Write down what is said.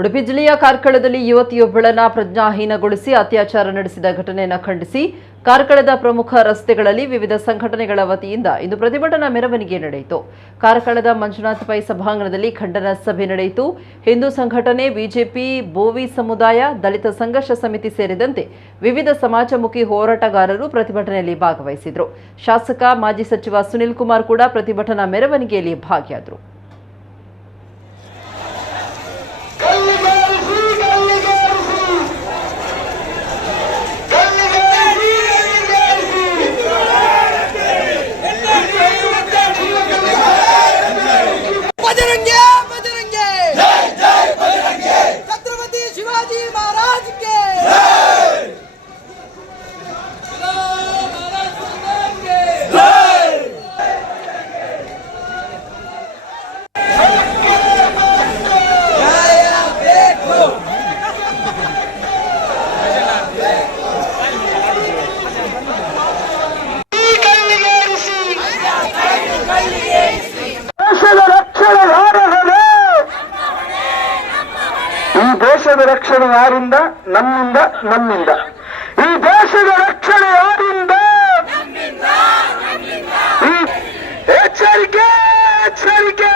ಉಡುಪಿ ಜಿಲ್ಲೆಯ ಕಾರ್ಕಳದಲ್ಲಿ ಯುವತಿಯೊಬ್ಬಳನ್ನ ಪ್ರಜ್ಞಾಹೀನಗೊಳಿಸಿ ಅತ್ಯಾಚಾರ ನಡೆಸಿದ ಘಟನೆಯನ್ನು ಖಂಡಿಸಿ ಕಾರ್ಕಳದ ಪ್ರಮುಖ ರಸ್ತೆಗಳಲ್ಲಿ ವಿವಿಧ ಸಂಘಟನೆಗಳ ವತಿಯಿಂದ ಇಂದು ಪ್ರತಿಭಟನಾ ಮೆರವಣಿಗೆ ನಡೆಯಿತು. ಕಾರ್ಕಳದ ಮಂಜುನಾಥ ಪೈ ಸಭಾಂಗಣದಲ್ಲಿ ಖಂಡನ ಸಭೆ ನಡೆಯಿತು. ಹಿಂದೂ ಸಂಘಟನೆ, ಬಿಜೆಪಿ, ಬೋವಿ ಸಮುದಾಯ, ದಲಿತ ಸಂಘರ್ಷ ಸಮಿತಿ ಸೇರಿದಂತೆ ವಿವಿಧ ಸಮಾಜಮುಖಿ ಹೋರಾಟಗಾರರು ಪ್ರತಿಭಟನೆಯಲ್ಲಿ ಭಾಗವಹಿಸಿದರು. ಶಾಸಕ ಮಾಜಿ ಸಚಿವ ಸುನಿಲ್ ಕುಮಾರ್ ಕೂಡ ಪ್ರತಿಭಟನಾ ಮೆರವಣಿಗೆಯಲ್ಲಿ ಭಾಗಿಯಾದರು. छत्रपति शिवाजी महाराज के ದೇಶದ ರಕ್ಷಣೆ ಯಾರಿಂದ? ನಮ್ಮಿಂದ, ನಮ್ಮಿಂದ. ಈ ದೇಶದ ರಕ್ಷಣೆ ಯಾರಿಂದ? ಎಚ್ಚರಿಕೆ, ಎಚ್ಚರಿಕೆ.